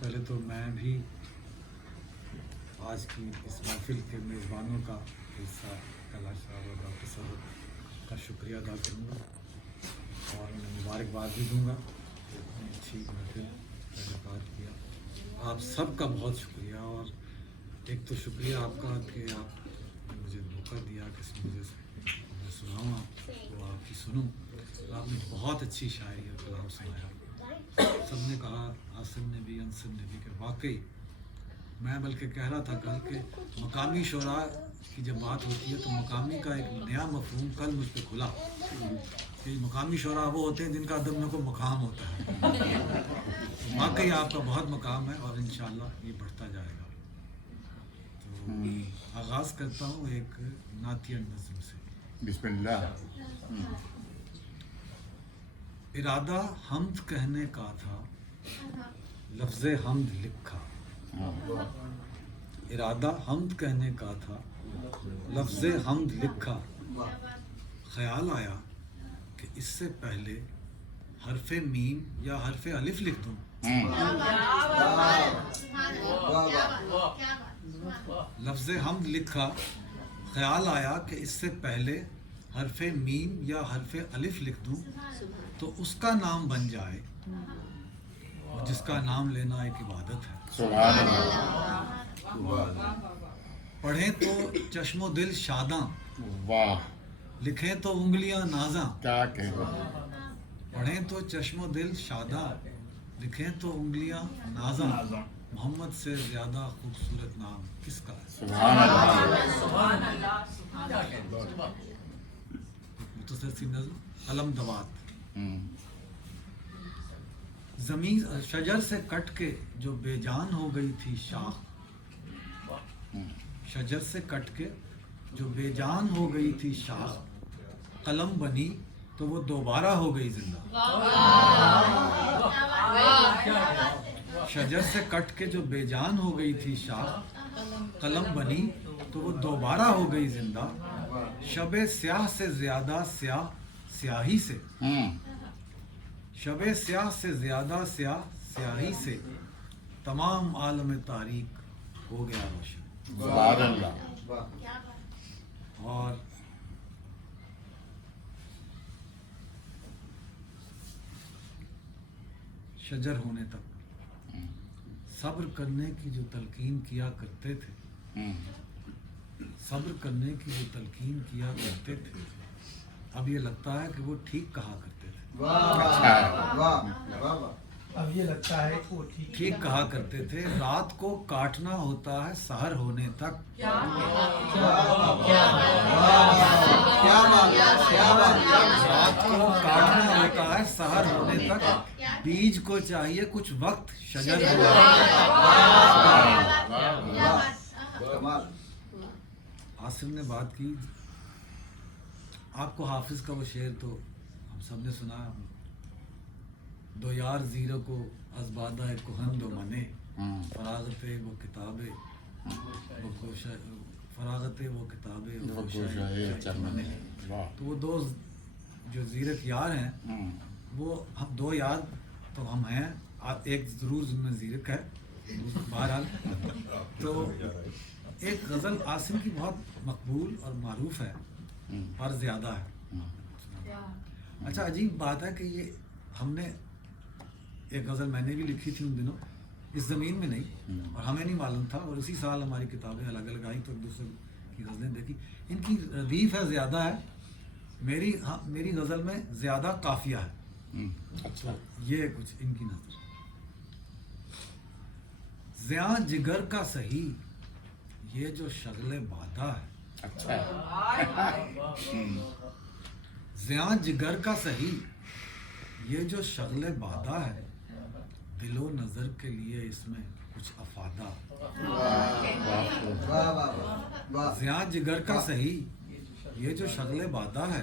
پہلے تو میں بھی آج کی اس محفل کے میزبانوں کا حصہ کیلاش صاحب اور ڈاکٹر صاحب کا شکریہ ادا کروں گا اور انہیں مبارکباد بھی دوں گا کہ اتنی اچھی محفل کا انعقاد کیا. آپ سب کا بہت شکریہ. اور ایک تو شکریہ آپ کا کہ آپ نے مجھے موقع دیا کہ اس مجھے میں سناؤں آپ کو, آپ کی سنوں. آپ نے بہت اچھی شاعری اور کلام سنایا. سب نے کہا, آصم نے بھی, انصر نے بھی, کہ واقعی میں بلکہ کہہ رہا تھا کل کہ مقامی شعراء کی جب بات ہوتی ہے تو مقامی کا ایک نیا مفہوم کل مجھ پہ کھلا کہ مقامی شعراء وہ ہوتے ہیں جن کا ادب میں کوئی مقام ہوتا ہے. واقعی آپ کا بہت مقام ہے اور انشاءاللہ یہ بڑھتا جائے گا. تو آغاز کرتا ہوں ایک نعتیہ نظم سے. بسم اللہ. ارادہ حمد کہنے کا تھا, لفظ حمد لکھا. ارادہ حمد کہنے کا تھا, لفظ حمد لکھا. خیال آیا کہ اس سے پہلے حرف میم یا حرف الف لکھ دوں. لفظ حمد لکھا. خیال آیا کہ اس سے پہلے حرف میم یا حرف الف لکھ دوں تو اس کا نام بن جائے, اور جس کا نام لینا ایک عبادت ہے. سبحان اللہ. پڑھیں تو چشم و دل شاداں, واہ لکھیں تو انگلیاں نازاں. کیا کہہ. پڑھیں تو چشم و دل شاداں, لکھیں تو انگلیاں نازاں. محمد سے زیادہ خوبصورت نام کس کا ہے. سبحان اللہ. مختصر سی نظم. علم دوات. زمین شجر سے کٹ کے جو بے جان ہو گئی تھی شاخ, شجر سے کٹ کے جو بے جان ہو گئی تھی شاخ, قلم بنی تو وہ دوبارہ ہو گئی زندہ. شجر سے کٹ کے جو بے جان ہو گئی تھی شاخ, قلم بنی تو وہ دوبارہ ہو گئی زندہ. شب سیاہ سے زیادہ سیاہ سیاہی سے, شب سیاہ سے زیادہ سیاہ سیاہی سے, تمام عالم تاریک ہو گیا روشن. سبحان اللہ. اور شجر ہونے تک صبر کرنے کی جو تلقین کیا کرتے تھے, صبر کرنے کی جو تلقین کیا کرتے تھے, اب یہ لگتا ہے کہ وہ ٹھیک کہا کرتے تھے. اب یہ لگتا ہے کہ وہ ٹھیک کہا کرتے تھے. رات کو کاٹنا ہوتا ہے سحر ہونے تک. رات کو کاٹنا ہوتا ہے سحر ہونے تک, بیج کو چاہیے کچھ وقت شجر ہونے تک. آصم نے بات کی, آپ کو حافظ کا وہ شعر تو ہم سب نے سنا. دو یار زیرہ کو از بادہ کہن دو منے, فراغت وہ کتابیں وہ کوشا, فراغت وہ کتابیں وہ چمنے. تو وہ دو جو زیرک یار ہیں, وہ ہم دو یار تو ہم ہیں, ایک ضرور ضمن زیرک ہے بہرحال. تو ایک غزل عاصم کی بہت مقبول اور معروف ہے, پر زیادہ ہے. اچھا عجیب بات ہے کہ یہ ہم نے ایک غزل میں نے بھی لکھی تھی ان دنوں, اس زمین میں نہیں, اور ہمیں نہیں معلوم تھا, اور اسی سال ہماری کتابیں الگ الگ آئیں تو ایک دوسرے کی غزلیں دیکھی. ان کی ردیف ہے زیادہ ہے, میری غزل میں زیادہ قافیہ ہے. اچھا. یہ کچھ ان کی نظر. زیاں جگر کا سہی یہ جو شغل بادہ ہے. اچھا. زیاں جگر کا سہی یہ جو شغل بادہ ہے, دل و نظر کے لیے اس میں کچھ افادہ. زیاں جگر کا سہی یہ جو شغل بادہ ہے,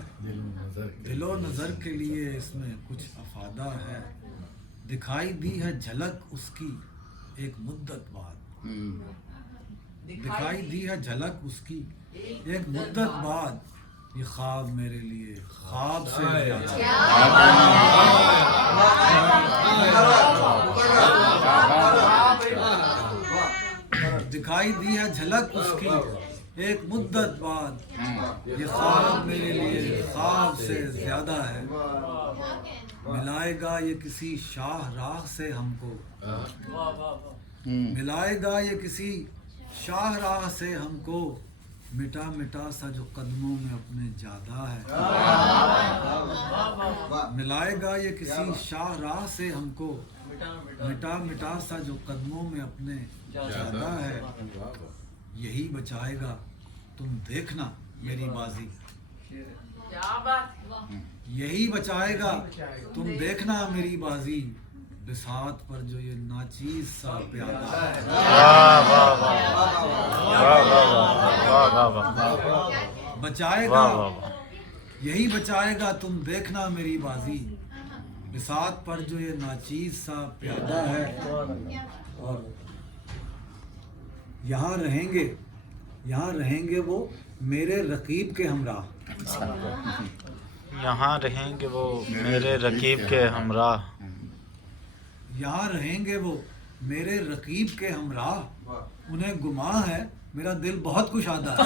دل و نظر کے لیے اس میں کچھ افادہ ہے. دکھائی دی ہے جھلک اس کی ایک مدت بعد, دکھائی دی ہے جھلک اس کی ایک مدت بعد. یہ خواب میرے لیے خواب سے زیادہ. दिखाई दी है झलक उसकी एक मुद्दत बाद, ये ख्वाब मेरे लिए ख्वाब से ज्यादा है। मिलाएगा ये किसी शाह राह से हमको, मिलाएगा ये किसी शाह राह से हमको, मिटा मिटा सा जो कदमों में अपने ज्यादा है। मिलाएगा ये किसी शाह राह से हमको, मिटा मिटा सा जो कदमों में अपने ज्यादा है। यही बचाएगा तुम देखना मेरी बाजी, यही बचाएगा तुम देखना मेरी बाजी। बिसात पर जो ये नाचीज सा प्यादा है। बचाएगा यही बचाएगा तुम देखना मेरी बाजी। बिसात पर जो ये नाचीज सा प्यादा है। और यहाँ रहेंगे वो मेरे रकीब के हमराह, यहाँ रहेंगे वो मेरे रकीब के हमराह, यहाँ रहेंगे वो मेरे रकीब के हमराह। उन्हें गुमा है मेरा दिल बहुत कुशादा है।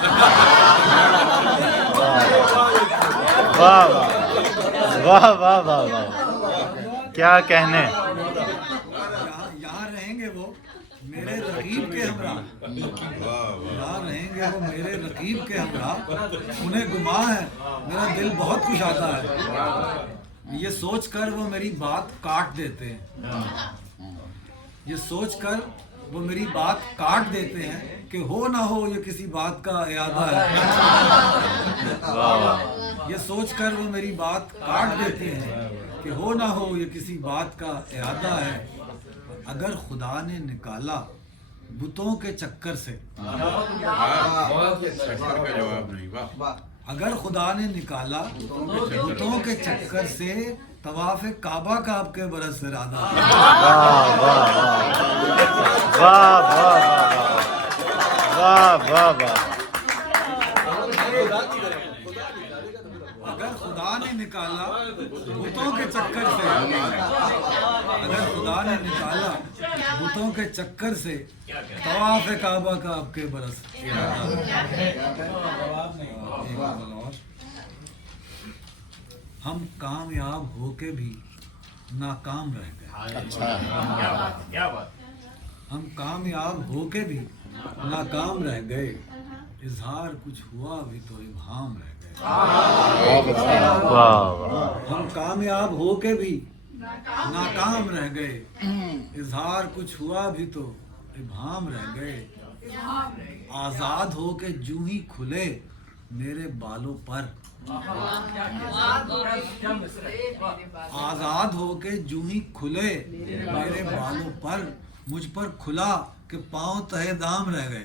वाह वाह वाह वाह वाह, क्या कहने। यहाँ रहेंगे वो मेरे रकीब के हमराह, यहाँ रहेंगे वो मेरे रकीब के हमराह। उन्हें गुमा है मेरा दिल बहुत कुशादा है। ये सोचकर वो मेरी बात काट देते हैं, ये सोचकर वो मेरी बात काट देते हैं कि हो ना हो ये किसी बात का इरादा है। ये सोचकर वो मेरी बात काट देते हैं कि हो ना हो ये किसी बात का इरादा है। अगर खुदा ने निकाला बुतों के चक्कर से, अगर खुदा ने निकाला बुतों के चक्कर से, तवाफ काबा का आपके बरस से इरादा है। वाह वाह वाह, अगर खुदा ने निकाला बुतों के चक्कर से, अगर खुदा ने निकाला बुतों के चक्कर से, तवाफ काबा का आपके बरस। हम कामयाब होके भी नाकाम रह गए। हम कामयाब होके भी नाकाम रह गए। इजहार कुछ हुआ भी तो इबहाम रह गए। हम कामयाब होके भी नाकाम रह गए। इजहार कुछ हुआ भी तो इबहाम रह गए। आजाद होके जूं ही खुले मेरे बालों पर, आजाद होके जूं ही खुले मेरे बालों पर, मुझ पर खुला कि पांव तहे दाम रह गए।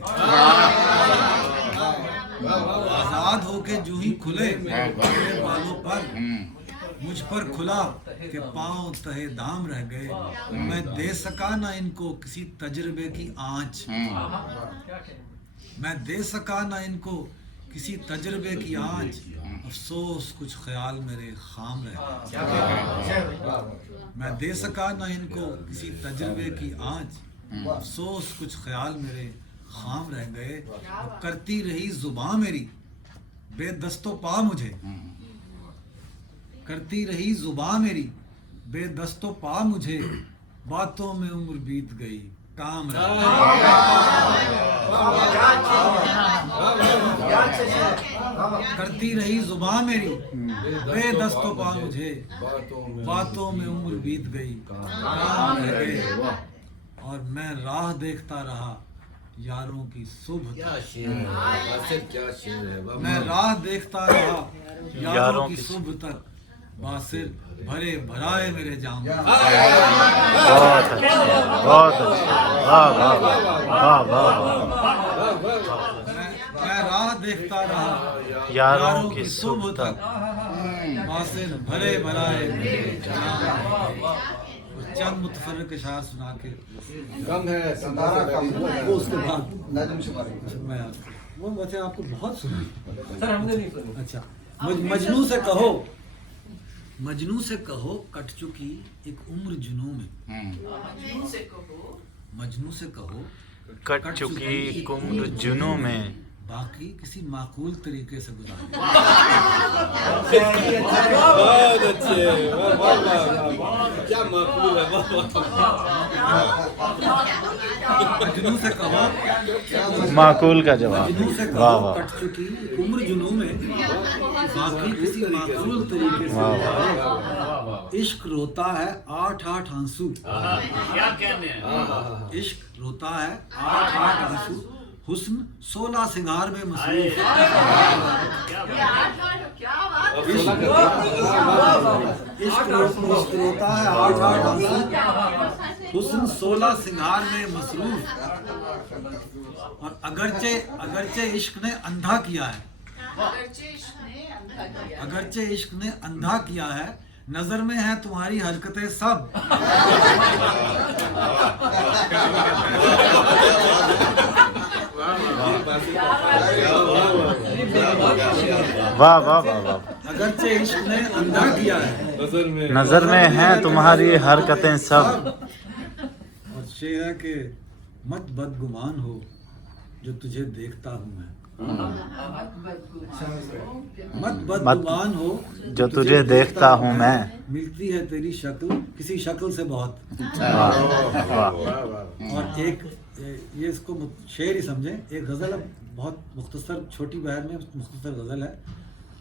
आजाद होके जूं ही खुले मेरे बालों पर, मुझ पर खुला कि पांव तहे दाम रह गए। मैं दे सका ना इनको किसी तजर्बे की आंच, मैं दे सका ना इनको किसी तजर्बे की आंच। अफसोस कुछ ख्याल मेरे खाम रह गए। मैं दे सका ना इनको किसी तजर्बे की आंच। अफसोस कुछ ख्याल मेरे खाम रह गए। करती रही जुबां मेरी बेदस्तो पा मुझे, करती रही जुबां मेरी बेदस्तो पा मुझे। बातों में उम्र बीत गई काम रह गया। करती रही जुबां मेरी बेदस्तो पा मुझे। बातों में उम्र बीत गई काम रह गए। और मैं राह देखता रहा यारों की सुबह तक। मैं राह देखता रहा यारों की सुबह तक। बासिर भरे भराए मेरे जाम। बहुत अच्छा, बहुत अच्छा, वाह वाह वाह वाह वाह। मैं राह देखता रहा यारों की सुबह तक। बासिर भरे भराए मेरे जाम। चंद मुतफर्रिक अशार सुना के कम है वो उसके बाद नजम शुमारी मैं वो वैसे आपको बहुत सुनी। सर हमने नहीं सुनी। अच्छा, मजनू से कहो, मजनू से कहो कट चुकी एक उम्र जुनू में। मजनू से कहो कट चुकी कुम्र जुनों में बाकी किसी माकूल तरीके से गुजारे। बहुत अच्छे, वाह वाह वाह वाह, क्या माकूल है, वाह मजनू से कहो, माकूल का जवाब। मजनू से वाह कहो वाह कट चुकी उम्र जुनू में बाकी किसी माकूल तरीके से वाह, गुजारे। इश्क रोता है 8-8 आंसू, क्या कहने हैं इश्क रोता है 8-8 आंसू, हुस्न 16 सिंगार में मसरूफ। इश्क रोता है 8-8 आंसू, हुस्न 16 सिंगार में मसरूफ। और अगरचे इश्क ने अंधा किया है, अगरचे इश्क ने अंधा किया है, नजर में है तुम्हारी हरकतें सब। वाह वाह वाह वाह। अगरचे इश्क ने अंधा किया है, नजर में हैं तुम्हारी हरकतें सब। और शेर है कि मत बदगुमान हो जो तुझे देखता हूँ मैं, मत बदगुमान हो जो तुझे देखता हूँ मैं। मिलती है तेरी शक्ल किसी शक्ल से बहुत। वाह वाह। और एक ये इसको शेर ही समझें, एक गज़ल है बहुत मुख्तसर, छोटी बहर में मुख्तसर गज़ल है,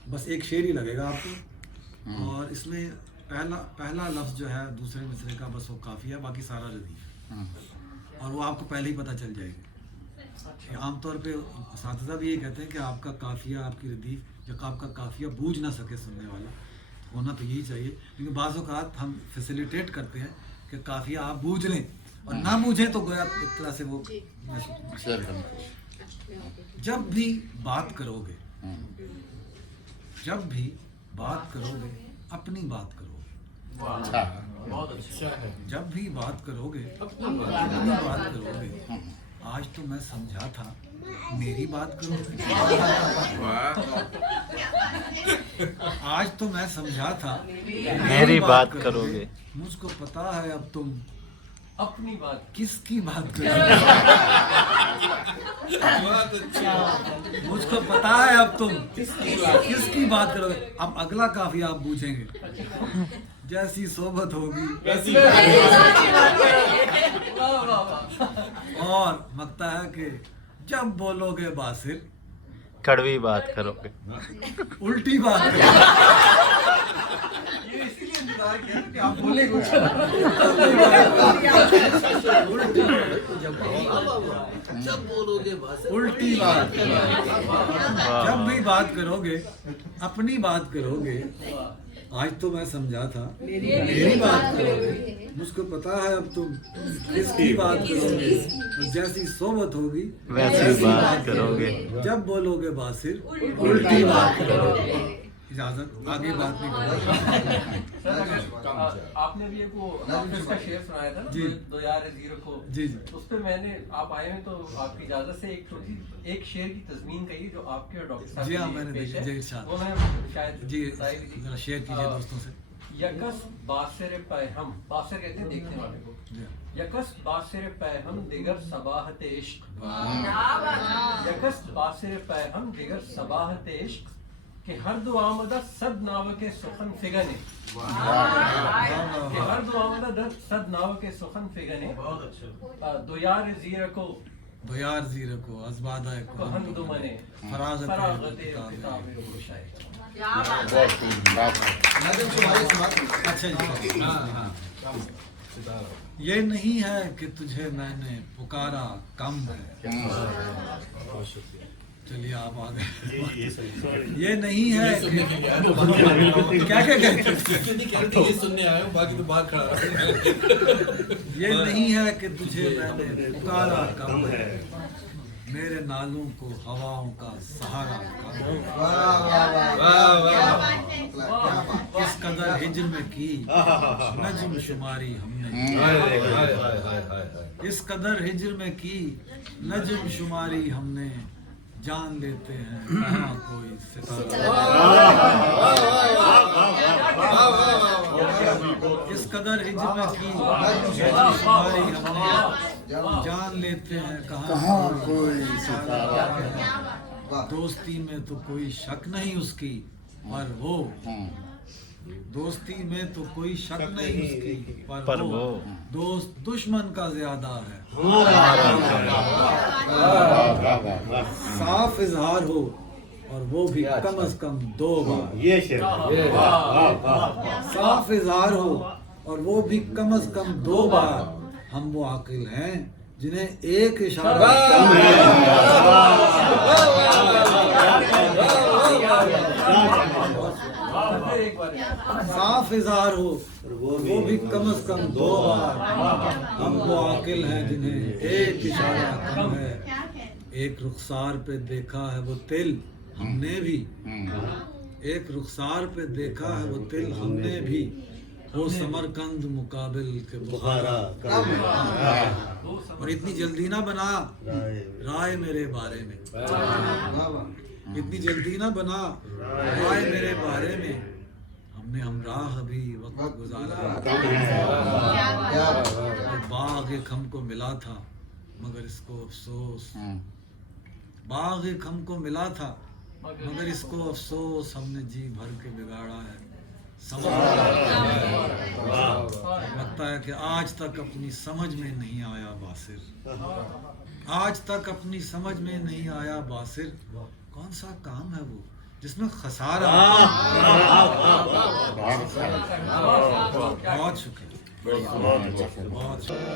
बस एक शेर ही लगेगा आपको। और इसमें पहला लफ्ज़ जो है दूसरे मिसरे का बस वो काफ़िया, बाकी सारा रदीफ, और वो आपको पहले ही पता चल जाएगी। आमतौर पे असातिज़ा भी ये कहते हैं कि आपका काफ़िया, आपकी रदीफ, जब आपका काफ़िया बूझ ना सके सुनने वाला, होना तो यही चाहिए। क्योंकि बाज़ औक़ात हम फैसिलिटेट करते हैं कि काफ़िया आप बूझ लें, और ना बूझें तो गोया एक तरह से वो। जब भी बात करोगे, जब भी बात करोगे अपनी बात करोगे। जब भी बात करोगे अपनी बात करोगे। आज तो मैं समझा था मेरी बात करोगे, आज तो मैं समझा था मेरी बात करोगे। मुझको पता है अब तुम अपनी बात किसकी बात करोगे। मुझको पता है अब तुम किसकी बात करोगे। अब अगला काफिया आप पूछेंगे, जैसी सोबत होगी और मकता है कि जब बोलोगे बासिर कड़वी बात करोगे। उल्टी बात करोगे। ये इसीलिए इंतजार किया कि आप बोले कुछ। जब बोलोगे बासिर उल्टी बात करोगे। जब भी बात करोगे अपनी बात करोगे। आज तो मैं समझा था मेरी बात करोगे। मुझको पता है अब तुम किसकी बात करोगे, और जैसी सोबत होगी वैसी बात करोगे। जब बोलोगे बासिर उल्टी बात करोगे। इजाजत, आगे बात नहीं करूँगा। आपने भी एक वो हाफिज का शेर सुनाया था ना, जी। दो यार जीरो को। जी जी उस पे मैंने, आप आए हैं तो आपकी इजाजत से एक छोटी एक शेर की तज़मीन कही जो आपके और डॉक्टर साहब जी हाँ, के लिए मैंने पेश देखी, है। जी, इरशाद। वो मैं शायद जी, बताई भी थी। जरा शेयर कीजिए दोस्तों से। यकस बासिर पैहम, बासिर कहते हैं देखने वाले को। जी। यकस बासिर पैहम दिगर सबाहत इश्क, यकस बासिर पैहम दिगर सबाहत इश्क कि हर दो आमदा सद नाव के सुखन फिगने, कि हर दो आमदा सद नाव के सुखन फिगने। दो यार जीर को दो यार जीरे को अज़बादा को कहन दो मने फरागत फरागत किताब किताब रोशाई। बहुत सुंदर। अच्छा जी, हाँ हाँ। ये नहीं है कि तुझे मैंने पुकारा कम है। चलिए आप आ गए। ये नहीं है कि क्या क्या कहते हैं? सुनने आया हूँ, बाकी तो बात खड़ा। ये नहीं है कि तुझे मैंने पुकारा कम है, मेरे नालों को हवाओं का सहारा कम है। इस कदर हिज्र में की नज्म शुमारी हमने, इस कदर हिज्र में की नज्म शुमारी हमने, जान लेते हैं कहाँ कोई सितारा। इस कदर हिज्र में की नज्म शुमारी हमने, जान लेते हैं कहाँ कोई सितारा है। दोस्ती में तो कोई शक नहीं उसकी, पर वो दोस्ती में तो कोई शक नहीं उसकी, पर वो दोस्त दुश्मन का ज्यादा है। साफ इजहार हो और वो भी कम अज कम 2 बार। ये शेर साफ इजहार हो और वो भी कम अज कम 2 बार। हम वो आकिल हैं जिन्हें एक इशारा साफ इजहार हो वो भी कम अज कम 2 बार। हम वो आकिल हैं जिन्हें एक इशारा कम है। एक रुखसार पे देखा है वो तिल हमने भी, एक रुखसार पे देखा है वो तिल हमने भी। वो समरकंद मुकाबिल के बुखारा। और इतनी जल्दी ना बना राय मेरे बारे में, इतनी जल्दी ना बना राय मेरे बारे में। हमने हमराह अभी वक्त गुजारा। और बाग एक हमको मिला था मगर इसको अफसोस, बाग एक हमको मिला था मगर इसको अफसोस। हमने जी भर के बिगाड़ा है। लगता है कि आज तक अपनी समझ में नहीं आया बासिर, आज तक अपनी समझ में नहीं आया बासिर। कौन सा काम है वो जिसमें खसारा। बहुत शुक्रिया, बहुत शुक्रिया।